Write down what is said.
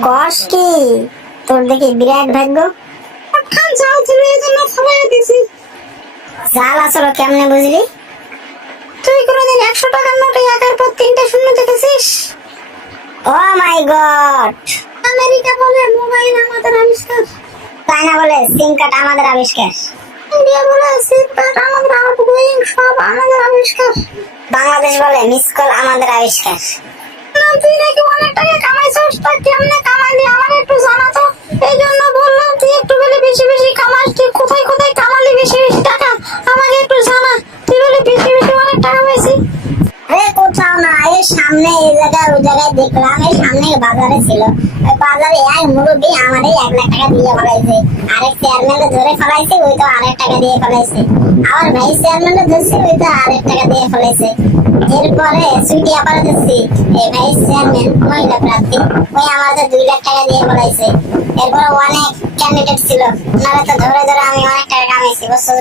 কস কি তোর দেখি বিরাট ভাগ্য। খান চাল ছিল এই জন্য খাওয়াই দিছি। জাল আসলে কেমনে বুঝলি? তুই কোনোদিন 100 টাকার নোটে একের পর 3টে শূন্য দেখেছিস? ও মাই গড, আমেরিকা বলে মোবাইল আমাদের আবিষ্কার, চায়না বলে সিম কার্ড আমাদের আবিষ্কার, ইন্ডিয়া বলে সিটপ্যাট আমাদের আউটগোয়িং সব আমাদের আবিষ্কার, বাংলাদেশ বলে মিস কল আমাদের আবিষ্কার। না তুই নাকি অনেক টাকা কামাইছিস, তা কেমনে কামাইলি আমার একটু জানা তো। এই জন্য বললাম তুই একটু বলে বেশি বেশি কামাস, তুই কোথায় কোথায় কামালি বেশি বেশি টাকা আমাকে একটু জানা। তুই বলে বেশি বেশি অনেক টাকা পাইছি। আরে কোথাও না, এই সামনে এই জায়গায় ওই জায়গায় দেখলাম, এই সামনে বাজারে ছিল, ওই বাজারে এক মুরব্বী আমারই 1 লাখ টাকা দিয়ে ফেলাইছে, আরেক চেয়ারম্যানকে ধরে ফেলাইছে, ওই তো আরেক টাকা দিয়ে ফেলাইছে, আমার ভাই চেয়ারম্যানকে ধরছে, ওই তো আরেক টাকা দিয়ে ফেলাইছে। এরপরে সুইটি আবার ধরছি, এই ভাই চেয়ারম্যান মহিলা প্রার্থী, ওই আমাদের 2 লাখ টাকা দিয়ে ফেলাইছে। এরপরে অনেক ক্যান্ডিডেট ছিল, ওনারা তো ধরে ধরে আমি অনেক টাকা কামাইছি বুঝছো।